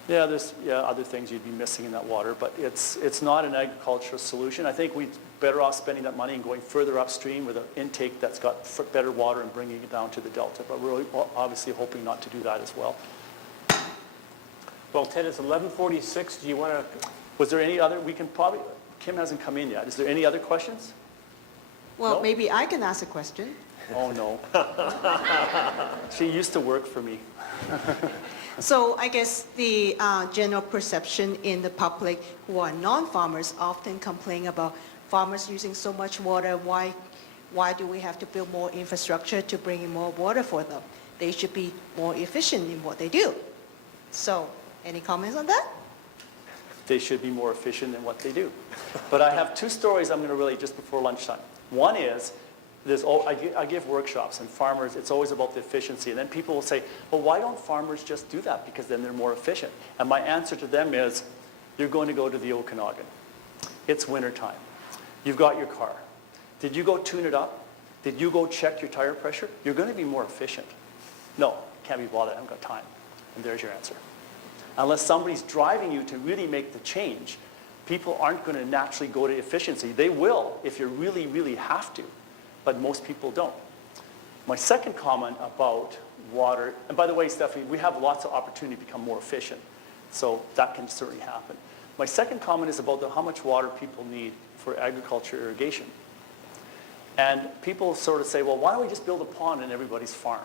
Yeah, there's other things you'd be missing in that water, but it's not an agricultural solution. I think we're better off spending that money and going further upstream with an intake that's got better water and bringing it down to the delta. But we're obviously hoping not to do that as well. Well, Ted, it's 11:46. Do you want to? Was there any other? Kim hasn't come in yet. Is there any other questions? Well, No? maybe I can ask a question. Oh, no. She used to work for me. So I guess the general perception in the public who are non-farmers often complain about farmers using so much water. Why do we have to build more infrastructure to bring in more water for them? They should be more efficient in what they do. So any comments on that? They should be more efficient in what they do. But I have two stories I'm going to relate just before lunchtime. One is, I give workshops, and farmers, it's always about the efficiency. And then people will say, well, why don't farmers just do that? Because then they're more efficient. And my answer to them is, you're going to go to the Okanagan. It's wintertime. You've got your car. Did you go tune it up? Did you go check your tire pressure? You're going to be more efficient. No, can't be bothered. I haven't got time. And there's your answer. Unless somebody's driving you to really make the change, people aren't going to naturally go to efficiency. They will if you really, really have to, but most people don't. My second comment about water, and by the way, Stephanie, we have lots of opportunity to become more efficient, so that can certainly happen. My second comment is about how much water people need for agriculture irrigation. And people sort of say, well, why don't we just build a pond in everybody's farm?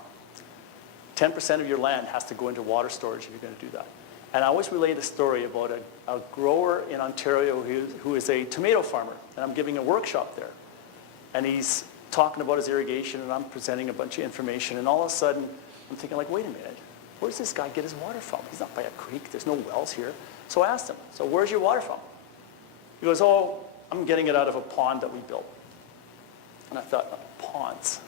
10% of your land has to go into water storage if you're going to do that. And I always relate a story about a grower in Ontario who is a tomato farmer, and I'm giving a workshop there. And he's talking about his irrigation, and I'm presenting a bunch of information, and all of a sudden, I'm thinking, like, wait a minute, where does this guy get his water from? He's not by a creek, there's no wells here. So I asked him, so where's your water from? He goes, oh, I'm getting it out of a pond that we built. And I thought, ponds.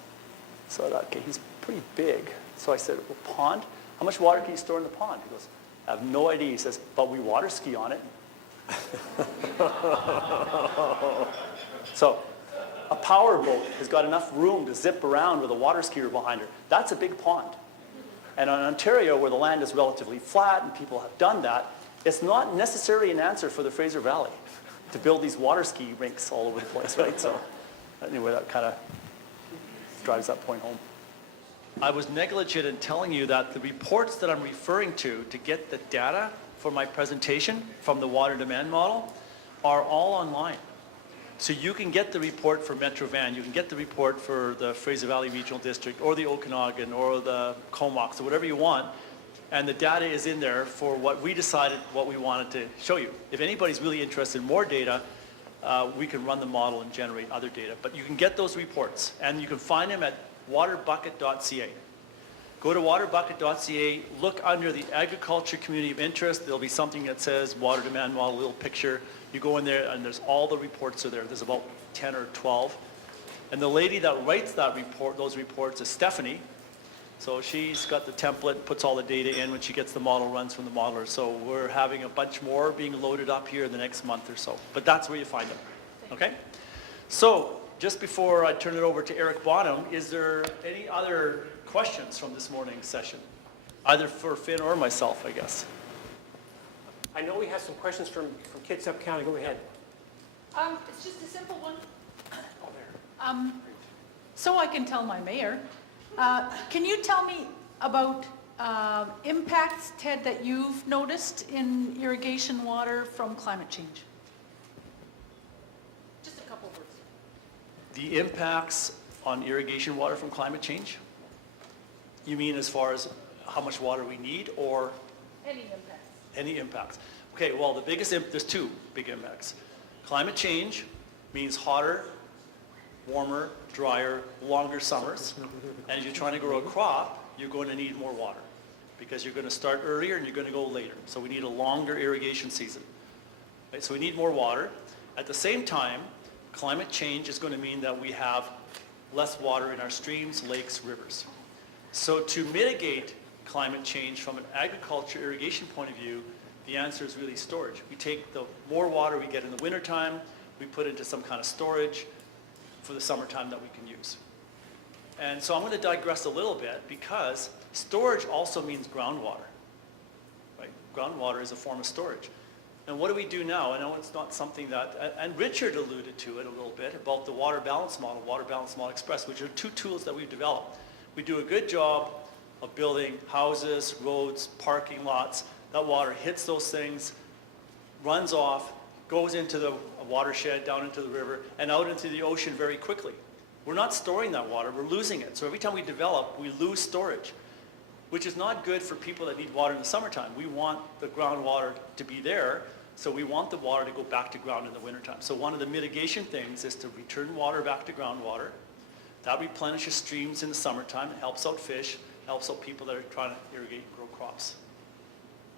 So I thought, okay, he's pretty big. So I said, well, pond? How much water can you store in the pond? He goes, I have no idea. He says, but we water ski on it. So a power boat has got enough room to zip around with a water skier behind her. That's a big pond. And in Ontario, where the land is relatively flat and people have done that, it's not necessarily an answer for the Fraser Valley to build these water ski rinks all over the place, right? So anyway, that kind of drives that point home. I was negligent in telling you that the reports that I'm referring to get the data for my presentation from the water demand model are all online. So you can get the report for Metro Van, you can get the report for the Fraser Valley Regional District, or the Okanagan, or the Comox, or whatever you want, and the data is in there for what we decided, what we wanted to show you. If anybody's really interested in more data, we can run the model and generate other data. But you can get those reports, and you can find them at waterbucket.ca. Go to waterbucket.ca, look under the agriculture community of interest. There'll be something that says water demand model, little picture. You go in there, and there's all the reports are there. There's about 10 or 12. And the lady that writes that report, those reports, is Stephanie. So she's got the template, puts all the data in. When she gets the model, runs from the modeler. So we're having a bunch more being loaded up here in the next month or so. But that's where you find them, okay? So just before I turn it over to Eric Bonham, is there any other questions from this morning's session? Either for Finn or myself, I guess. I know we have some questions from Kitsap County. Go ahead. It's just a simple one. Oh, there. So I can tell my mayor. Can you tell me about impacts, Ted, that you've noticed in irrigation water from climate change? Just a couple words. The impacts on irrigation water from climate change? You mean as far as how much water we need, or Any impacts? any impacts? Okay, well, the biggest, there's two big impacts. Climate change means hotter, warmer, drier, longer summers. And if you're trying to grow a crop, you're going to need more water because you're going to start earlier and you're going to go later. So we need a longer irrigation season. Right? So we need more water. At the same time, climate change is going to mean that we have less water in our streams, lakes, rivers. So to mitigate climate change from an agriculture irrigation point of view, the answer is really storage. We take the more water we get in the wintertime, we put into some kind of storage for the summertime that we can use. And so I'm going to digress a little bit because storage also means groundwater. Right? Groundwater is a form of storage. And what do we do now? I know it's not something that, and Richard alluded to it a little bit about the water balance model, Water Balance Model Express, which are two tools that we've developed. We do a good job of building houses, roads, parking lots. That water hits those things, runs off, goes into the watershed, down into the river, and out into the ocean very quickly. We're not storing that water, we're losing it. So every time we develop, we lose storage, which is not good for people that need water in the summertime. We want the groundwater to be there, so we want the water to go back to ground in the wintertime. So one of the mitigation things is to return water back to groundwater. That replenishes streams in the summertime, it helps out fish, helps out people that are trying to irrigate and grow crops.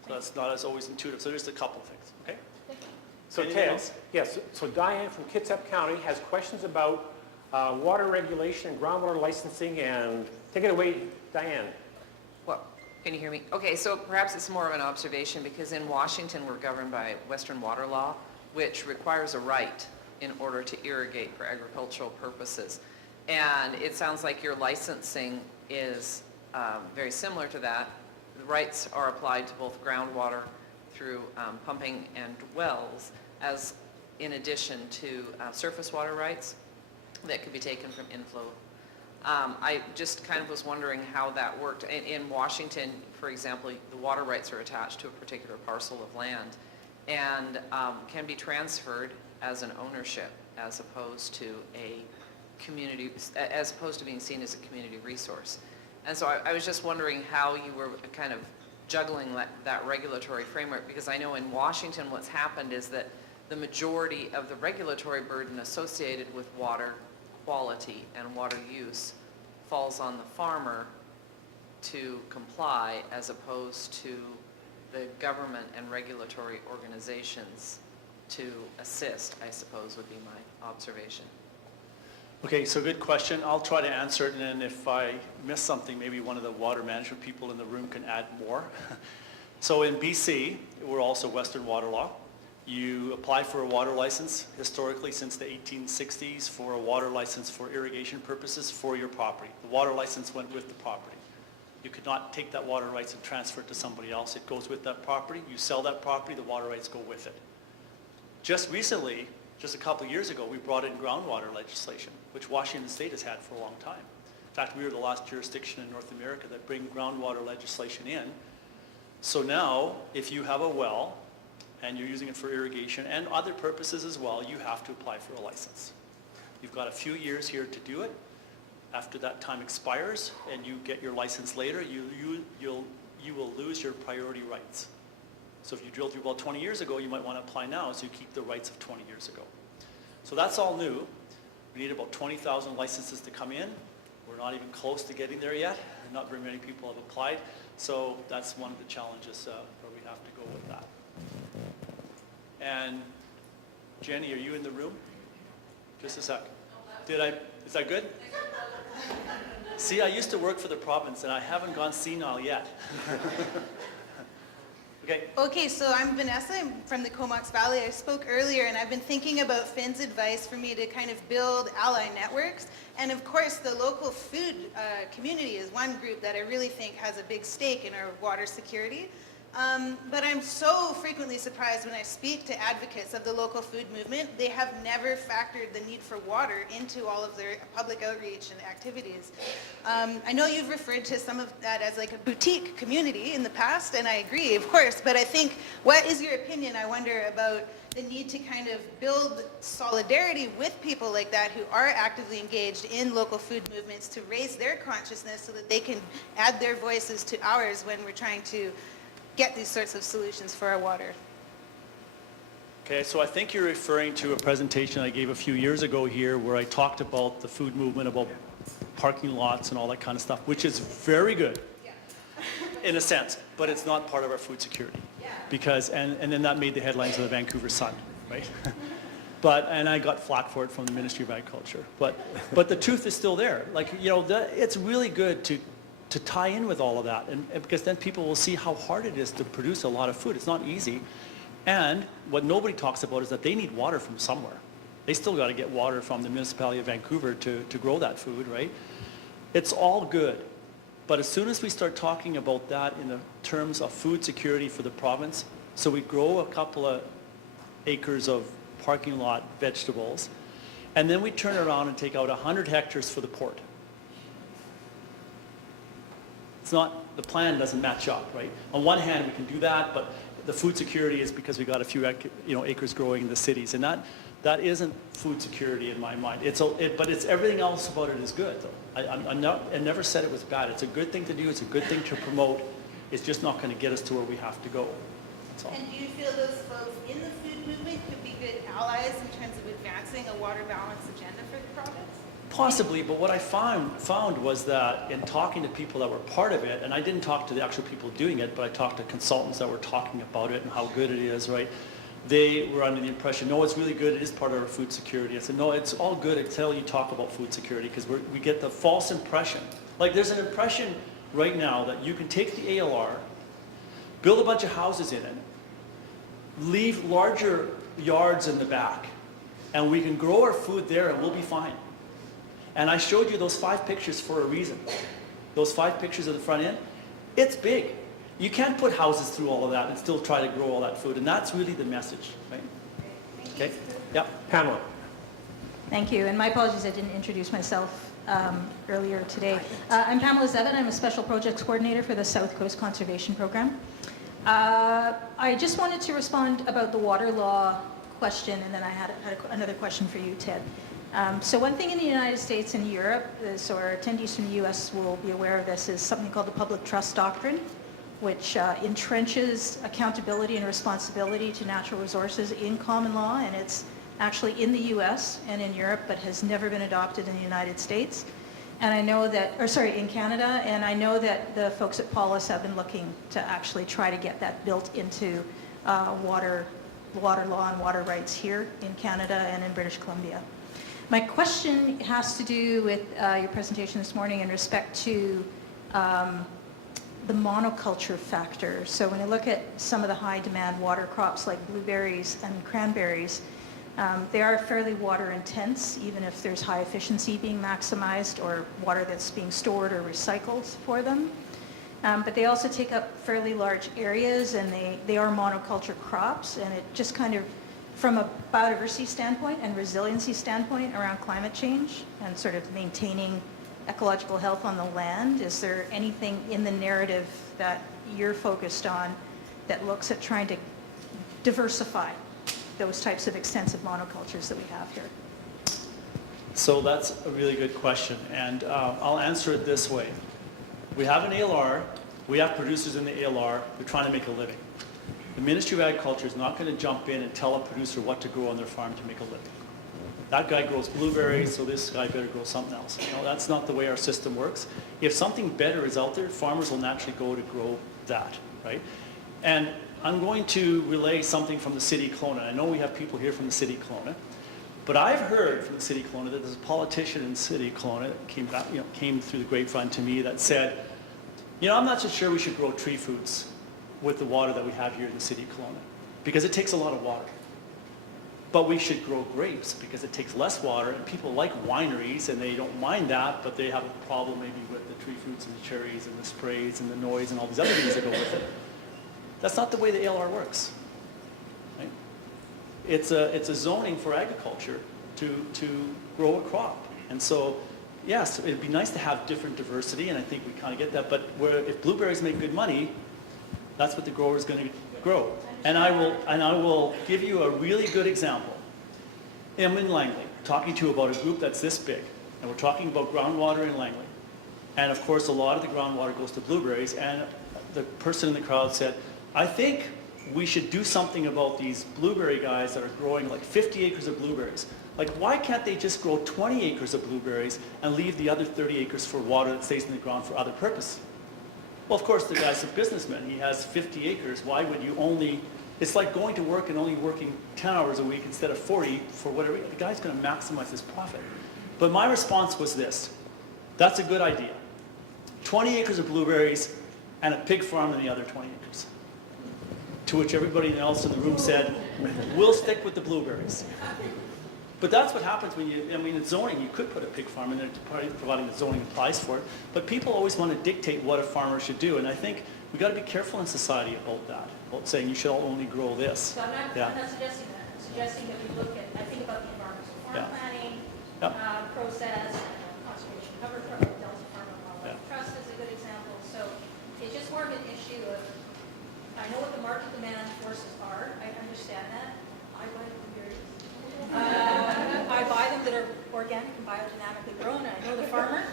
So that's not as always intuitive. So there's a couple of things, okay? So Anything Ted, else? yes, so Diane from Kitsap County has questions about water regulation and groundwater licensing, and take it away, Diane. Well, can you hear me? Okay, so perhaps it's more of an observation because in Washington we're governed by Western water law, which requires a right in order to irrigate for agricultural purposes. And it sounds like your licensing is very similar to that. The rights are applied to both groundwater through pumping and wells, as in addition to surface water rights that could be taken from inflow. I just kind of was wondering how that worked. In Washington, for example, the water rights are attached to a particular parcel of land and can be transferred as an ownership as opposed to a community, as opposed to being seen as a community resource. And so I was just wondering how you were kind of juggling that regulatory framework, because I know in Washington what's happened is that the majority of the regulatory burden associated with water quality and water use falls on the farmer to comply as opposed to the government and regulatory organizations to assist, I suppose would be my observation. Okay, so good question. I'll try to answer it, and then if I miss something, maybe one of the water management people in the room can add more. So in BC, we're also Western water law. You apply for a water license historically since the 1860s for a water license for irrigation purposes for your property. The water license went with the property. You could not take that water rights and transfer it to somebody else. It goes with that property. You sell that property, the water rights go with it. Just recently, just a couple of years ago, we brought in groundwater legislation, which Washington State has had for a long time. In fact, we were the last jurisdiction in North America that bring groundwater legislation in. So now, if you have a well and you're using it for irrigation and other purposes as well, you have to apply for a license. You've got a few years here to do it. After that time expires and you get your license later, you will lose your priority rights. So if you drilled your well 20 years ago, you might want to apply now so you keep the rights of 20 years ago. So that's all new. We need about 20,000 licenses to come in. We're not even close to getting there yet. Not very many people have applied. So that's one of the challenges where we have to go with that. And Jenny, are you in the room? Just a sec. Is that good? See, I used to work for the province and I haven't gone senile yet. Okay. Okay, so I'm Vanessa, I'm from the Comox Valley. I spoke earlier and I've been thinking about Finn's advice for me to kind of build ally networks. And of course, the local food community is one group that I really think has a big stake in our water security. But I'm so frequently surprised when I speak to advocates of the local food movement. They have never factored the need for water into all of their public outreach and activities. I know you've referred to some of that as like a boutique community in the past, and I agree, of course, but I think, what is your opinion, I wonder, about the need to kind of build solidarity with people like that who are actively engaged in local food movements to raise their consciousness so that they can add their voices to ours when we're trying to get these sorts of solutions for our water. Okay, so I think you're referring to a presentation I gave a few years ago here where I talked about the food movement, about parking lots and all that kind of stuff, which is very good in a sense, but it's not part of our food security. Because, and then that made the headlines of the Vancouver Sun, right? And I got flack for it from the Ministry of Agriculture. But the truth is still there. Like, you know, it's really good to tie in with all of that, and because then people will see how hard it is to produce a lot of food. It's not easy. And what nobody talks about is that they need water from somewhere. They still got to get water from the municipality of Vancouver to grow that food, right? It's all good. But as soon as we start talking about that in the terms of food security for the province, so we grow a couple of acres of parking lot vegetables, and then we turn around and take out 100 hectares for the port. It's not, the plan doesn't match up, right? On one hand, we can do that, but the food security is because we got a few acres growing in the cities, and that isn't food security in my mind. But it's everything else about it is good, though. I never said it was bad. It's a good thing to do. It's a good thing to promote. It's just not going to get us to where we have to go. That's all. And do you feel those folks in the food movement could be good allies in terms of advancing a water balance agenda for the province? Possibly, but what I found was that in talking to people that were part of it, and I didn't talk to the actual people doing it, but I talked to consultants that were talking about it and how good it is, right? They were under the impression, no, it's really good, it is part of our food security. I said, no, it's all good until you talk about food security, because we get the false impression. Like, there's an impression right now that you can take the ALR, build a bunch of houses in it, leave larger yards in the back, and we can grow our food there and we'll be fine. And I showed you those 5 pictures for a reason. Those 5 pictures of the front end, it's big. You can't put houses through all of that and still try to grow all that food, and that's really the message, right? Okay? Yep. Pamela. Thank you, and my apologies, I didn't introduce myself earlier today. I'm Pamela Zevin. I'm a Special Projects Coordinator for the South Coast Conservation Program. I just wanted to respond about the water law question, and then I had another question for you, Ted. So one thing in the United States and Europe, so our attendees from the US will be aware of this, is something called the public trust doctrine, which entrenches accountability and responsibility to natural resources in common law, and it's actually in the US and in Europe, but has never been adopted in the United States. And I know that, in Canada, and I know that the folks at Paulus have been looking to actually try to get that built into water law and water rights here in Canada and in British Columbia. My question has to do with your presentation this morning in respect to the monoculture factor. So when I look at some of the high demand water crops like blueberries and cranberries, they are fairly water intense, even if there's high efficiency being maximized or water that's being stored or recycled for them. But they also take up fairly large areas, and they are monoculture crops, and it just kind of, from a biodiversity standpoint and resiliency standpoint around climate change and sort of maintaining ecological health on the land, is there anything in the narrative that you're focused on that looks at trying to diversify those types of extensive monocultures that we have here? So that's a really good question, and I'll answer it this way. We have an ALR, we have producers in the ALR, they're trying to make a living. The Ministry of Agriculture is not going to jump in and tell a producer what to grow on their farm to make a living. That guy grows blueberries, so this guy better grow something else. You know, that's not the way our system works. If something better is out there, farmers will naturally go to grow that, right? And I'm going to relay something from the city of Kelowna. I know we have people here from the city of Kelowna, but I've heard from the city of Kelowna that there's a politician in the city of Kelowna that came through the grapevine to me that said, I'm not so sure we should grow tree fruits with the water that we have here in the city of Kelowna, because it takes a lot of water. But we should grow grapes because it takes less water, and people like wineries and they don't mind that, but they have a problem maybe with the tree fruits and the cherries and the sprays and the noise and all these other things that go with it. That's not the way the ALR works. Right? It's a zoning for agriculture to grow a crop. And so, yes, it'd be nice to have different diversity, and I think we kind of get that, but if blueberries make good money, that's what the grower is going to grow. And I will give you a really good example. I'm in Langley, talking to you about a group that's this big, and we're talking about groundwater in Langley. And of course, a lot of the groundwater goes to blueberries, and the person in the crowd said, I think we should do something about these blueberry guys that are growing like 50 acres of blueberries. Like, why can't they just grow 20 acres of blueberries and leave the other 30 acres for water that stays in the ground for other purpose? Well, of course, the guy's a businessman. He has 50 acres. Why would you only... It's like going to work and only working 10 hours a week instead of 40 for whatever. The guy's going to maximize his profit. But my response was this. That's a good idea. 20 acres of blueberries and a pig farm in the other 20 acres. To which everybody else in the room said, we'll stick with the blueberries. But that's what happens when in zoning, you could put a pig farm in there, providing the zoning applies for it. But people always want to dictate what a farmer should do. And I think we've got to be careful in society about that, about saying you should only grow this. So I'm not suggesting that. I'm suggesting that we look at, I think about the environmental farm planning process, conservation cover Delta Farm and Wildlife Trust is a good example. So it's just more of an issue of, I know what the market demand forces are. I understand that. I buy blueberries. I buy them that are organic and biodynamically grown. I know the farmer,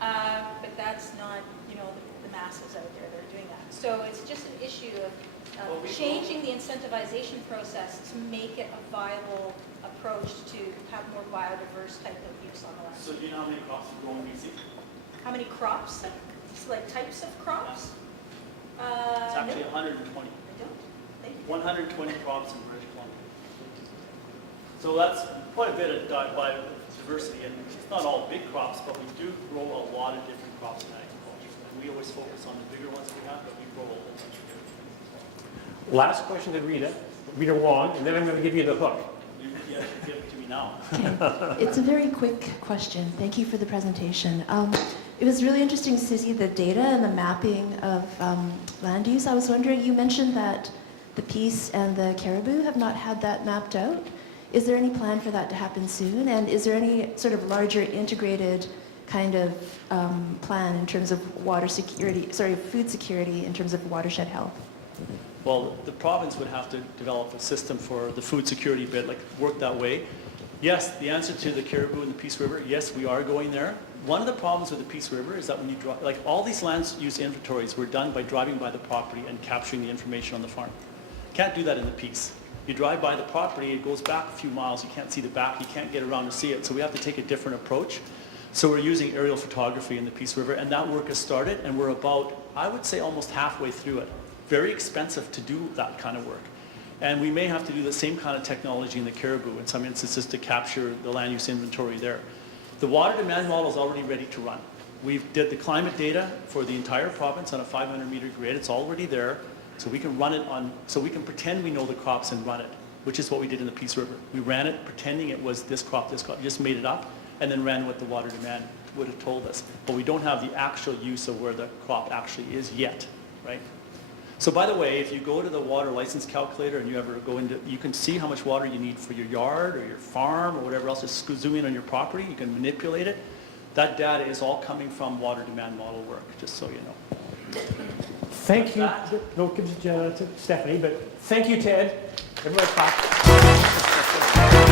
but that's not, the masses out there that are doing that. So it's just an issue of changing the incentivization process to make it a viable approach to have more biodiverse type of use on the land. So do you know how many crops you grow in BC? How many crops? Like types of crops? It's actually 120. I don't. Thank you. 120 crops in British Columbia. So that's quite a bit of biodiversity, and it's not all big crops, but we do grow a lot of different crops in agriculture. And we always focus on the bigger ones we have, but we grow a whole bunch of different things. Last question to Rita Wong, and then I'm going to give you the hook. You give it to me now. Okay. It's a very quick question. Thank you for the presentation. It was really interesting to see the data and the mapping of land use. I was wondering, you mentioned that the Peace and the Caribou have not had that mapped out. Is there any plan for that to happen soon? And is there any sort of larger integrated kind of plan in terms of food security in terms of watershed health? Well, the province would have to develop a system for the food security bit, like work that way. Yes, the answer to the Caribou and the Peace River, yes, we are going there. One of the problems with the Peace River is that when you drive, like all these land use inventories were done by driving by the property and capturing the information on the farm. Can't do that in the Peace. You drive by the property, it goes back a few miles, you can't see the back, you can't get around to see it, so we have to take a different approach. So we're using aerial photography in the Peace River, and that work has started, and we're about, I would say, almost halfway through it. Very expensive to do that kind of work. And we may have to do the same kind of technology in the Caribou in some instances to capture the land use inventory there. The water demand model is already ready to run. We did the climate data for the entire province on a 500-meter grid. It's already there. So we can run it on, so we can pretend we know the crops and run it, which is what we did in the Peace River. We ran it pretending it was this crop, just made it up, and then ran what the water demand would have told us. But we don't have the actual use of where the crop actually is yet, right? So by the way, if you go to the water license calculator and you ever go into, you can see how much water you need for your yard or your farm or whatever else. Just zoom in on your property, you can manipulate it. That data is all coming from water demand model work, just so you know. Thank you. No, give it to Stephanie, but thank you, Ted. Everybody clap.